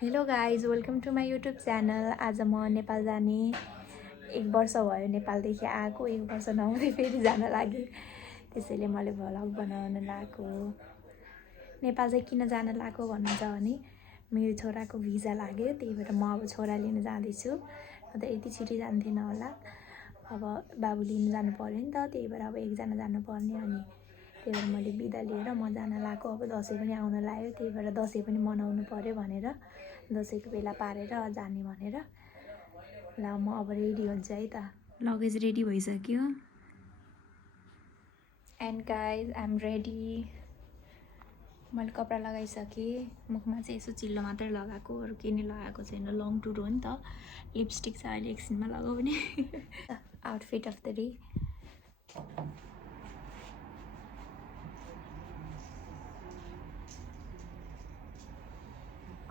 Hello guys welcome to my YouTube channel. आज म नेपाल जाने 1 वर्ष भयो नेपालदेखि आएको। 1 वर्ष नहुँदै फेरि जान लाग्यो, त्यसैले मैले भ्लग बनाउन लागेको। नेपाल चाहिँ किन जान लागेको भन्नुहुन्छ भने मेरो छोराको भिजा लाग्यो, त्यही भएर म अब छोरा लिन जाँदैछु। अन्त यति छिटो जान्थेन होला, अब बाबु लिन जानु पर्यो नि त, त्यही भएर अब एकजना जानुपर्ने। अनि त्यही भएर मैले बिदा लिएर म जान लागेको। अब दसैँ पनि आउन लाग्यो, त्यही भएर दसैँ पनि मनाउनु पर्यो भनेर दसैँको बेला पारेर जाने भनेर। ल म अब रेडी हुन्छ है त। लगेज रेडी भइसक्यो। And guys I am ready. मैले कपडा लगाइसकेँ, मुखमा चाहिँ यसो चिल्लो मात्रै लगाएको, अरू केही नै लगाएको छैन। लङ टुर हो नि त, लिपस्टिक छ अहिले एकछिनमा लगाउने। Outfit of the day.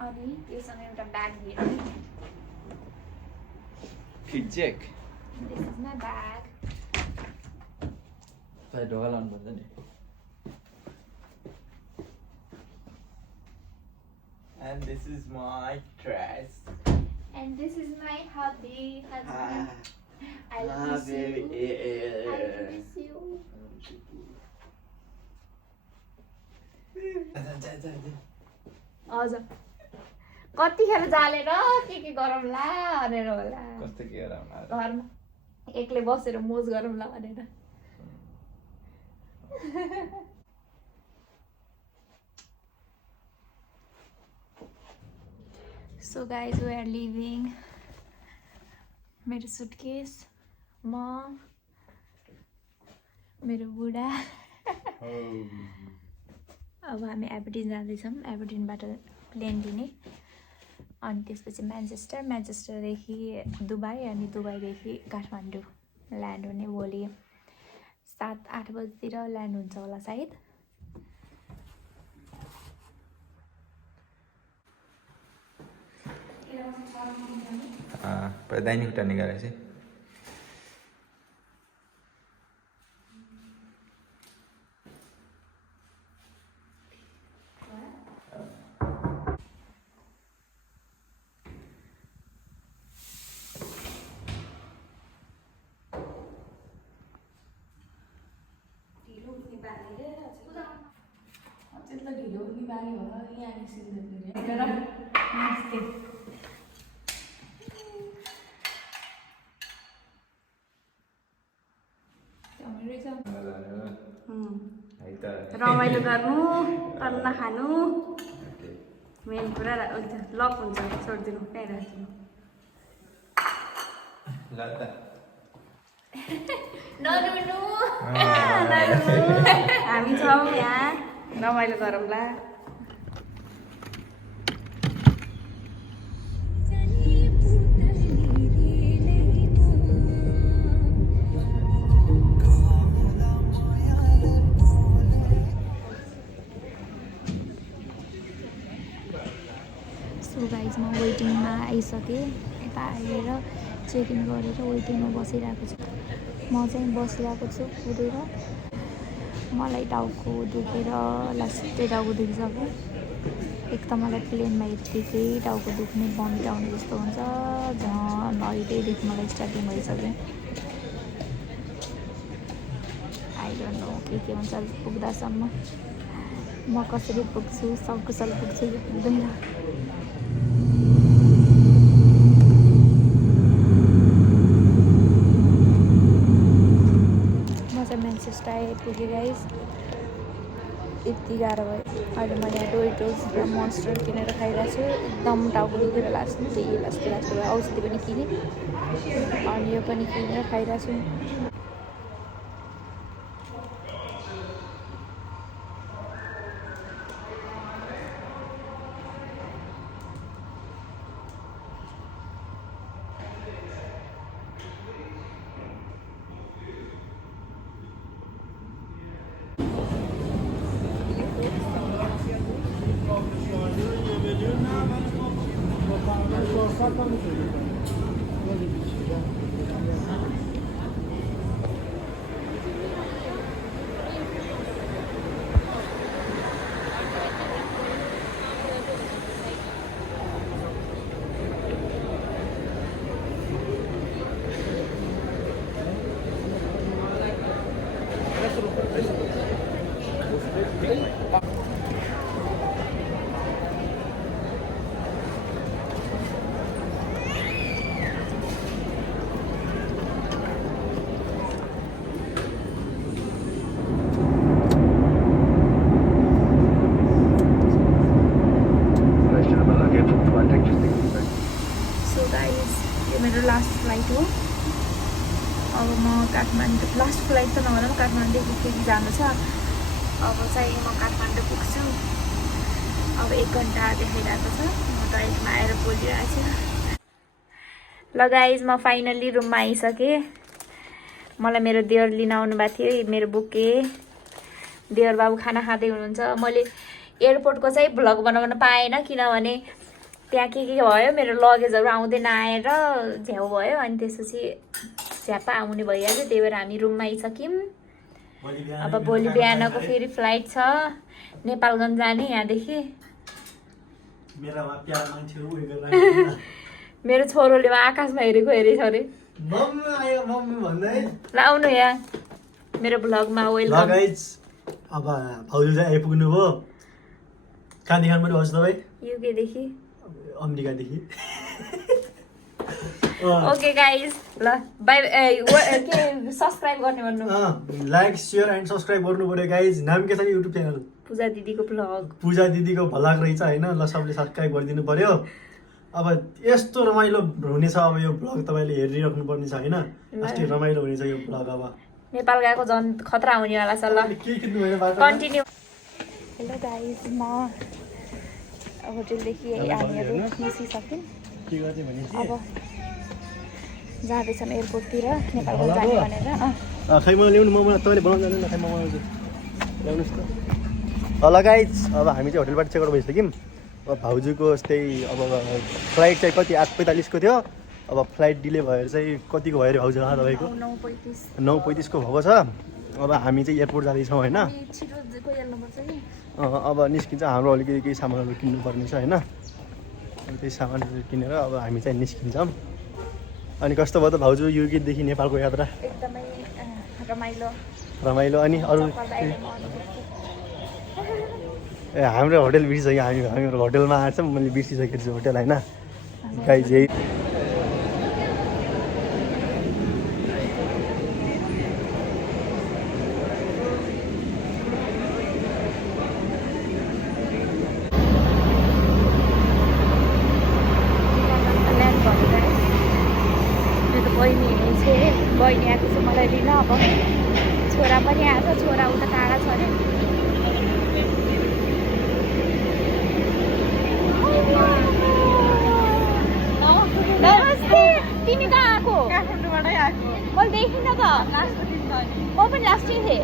अनि योसँग एउटा ब्याग हेर्नु। Check. This is my bag. Saya ढोका लाउनु पर्छ नि। And this is my dress. And this is my hubby, husband. I Ah, miss baby. you. I miss you. हजुर कतिखेर जालेर के गरौँला भनेर होला। कस्तो के गरौँला घरमा एक्लै बसेर मोज गरौँला भनेर। So guys, we are leaving. मेरो सुटकेस, म, मेरो बुढा। अब हामी एबर्डिन जाँदैछौँ। एबर्डिनबाट प्लेन लिने, अनि त्यसपछि म्यान्चेस्टरदेखि दुबई, अनि दुबईदेखि काठमाडौँ ल्यान्ड हुने। भोलि 7-8 बजीतिर ल्यान्ड हुन्छ होला सायद। दैनिक उठा निकालेको चाहिँ ढिलो उठ्ने बानी होला यहाँ निस्किँदाखेरि। रमाइलो गर्नु, तन्न खानु, मेन कुरा लक हुन्छ, छोडिदिनु कहीँ राखिदिनु। नरुनु हामी छौँ यहाँ, रमाइलो गरौँला। सो गाइज म वेटिङमा आइसकेँ। यता आएर चेक इन गरेर वेटिङमा बसिरहेको छु। म चाहिँ बसिरहेको छु कुदेर। मलाई टाउको दुखेर लास्टै टाउको दुखिसक्यो। एक त मलाई प्लेनमा यत्तिकै टाउको दुख्ने, भमिट आउने जस्तो हुन्छ। झन् अहिलेदेखि मलाई स्टार्टिङ भइसक्यो। आई डोन्ट नो के हुन्छ पुग्दासम्म। म कसरी पुग्छु, सकुशल पुग्छु कि पुग्दैन। म्यान्चेस्टर आइपुगेँ गाइस। यति गाह्रो भयो। अहिले मैले यहाँ डोरिटोस र मोन्स्टर किनेर खाइरहेको छु। एकदम टाउको दुखेर लास्टै भयो। औषधि पनि किनेँ, अनि यो पनि किनेर खाइरहेको छु। यो मेरो लास्ट फ्लाइट हो। अब म काठमाडौँ लास्ट फ्लाइट त नभएर म काठमाडौँदेखि फेरि जानु छ। अब चाहिँ म काठमाडौँ पुग्छु। अब 1 घन्टा देखाइरहेको छ। म टोयलेटमा आएर बोलिरहेको छु। ल गाइज म फाइनल्ली रुममा आइसकेँ। मलाई मेरो देवर लिन आउनुभएको थियो, मेरो बुके देवर बाबु खाना खाँदै हुनुहुन्छ। मैले एयरपोर्टको चाहिँ भ्लग बनाउन पाएन किनभने त्यहाँ के भयो, मेरो लगेजहरू आउँदै नआएर झ्याउ भयो। अनि त्यसपछि झ्यापा आउने भइहाल्यो, त्यही भएर हामी रुममा आइसक्यौँ। अब भोलि बिहानको फेरि फ्लाइट छ नेपालगञ्ज जाने यहाँदेखि। मेरो छोरोले आकाशमा हेरेको हेरेछ अरे। ल आउनु यहाँ मेरो भ्लगमा वेलकम। अब भाउजू चाहिँ आइपुग्नु भयो। कहाँदेखि आउनु पर्यो तपाईँ? युकेदेखि। अमेरिकादेखि। ओके गाइज ल बाई। के सब्सक्राइब गर्ने भन्नु? लाइक सेयर एन्ड सब्सक्राइब गर्नु पर्यो गाइज। नाम के छ युट्युब च्यानल? पूजा दिदीको भ्लग। पूजा दिदीको भ्लग रहेछ होइन। ल सबले सब्सक्राइब गरिदिनु पर्यो। अब यस्तो रमाइलो हुनेछ अब यो भ्लग तपाईँले हेरिराख्नु पर्ने छ होइन। अस्ति रमाइलो हुनेछ यो भ्लग। अब नेपाल गएको झन् खतरा हुनेवाला छ। ल के किन्नु भएन बाटो? कन्टिन्यू। हेलो गाइज म होटेलदेखि हामीहरू निस्किसक्यौँ। के गर्ने भने अब जाँदैछौँ एयरपोर्टतिर नेपालगञ्ज जाने भनेर। खै म ल्याउनु म तपाईँले बनाउनु जानु न। खै म बनाउँछु ल्याउनुहोस् त। ल गाइज अब हामी चाहिँ होटेलबाट चेकआउट भइसक्यौँ। अब भाउजूको त्यही अब फ्लाइट चाहिँ कति 8:45 को थियो। अब फ्लाइट डिले भएर चाहिँ कतिको भयो अरे भाउजू तपाईँको? 9:35 को भएको छ। अब हामी चाहिँ एयरपोर्ट जाँदैछौँ होइन। अब निस्किन्छ। हाम्रो अलिकति केही सामानहरू किन्नुपर्ने छ होइन। त्यही सामानहरू किनेर अब हामी चाहिँ निस्किन्छौँ। अनि कस्तो भयो त भाउजू युकेदेखि नेपालको यात्रा? एकदमै रमाइलो। रमाइलो। अनि अरू हाम्रो होटेल बिर्सिसक्यो। हाम्रो होटेलमा आएछ मैले बिर्सिसकेको छु होटेल होइन गाइज। यही बहिनी आएको छ मलाई लिन। अब छोरा पनि आएको। छोरा उता टाढा छ अरे। नमस्ते। तिमी कहाँ आएको? काठमाडौँबाटै आएको। मैले देखिनँ त। म पनि लास्टै थिएँ।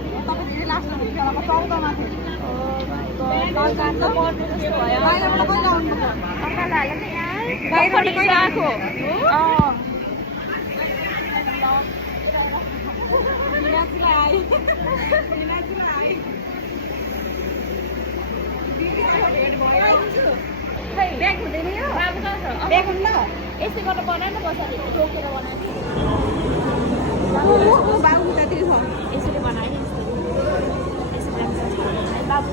यसै गरेर बनाएर बस्यो टोकेर बनायो। यसरी बनायो। बाबु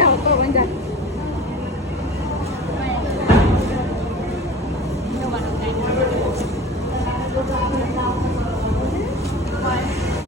Tahu kau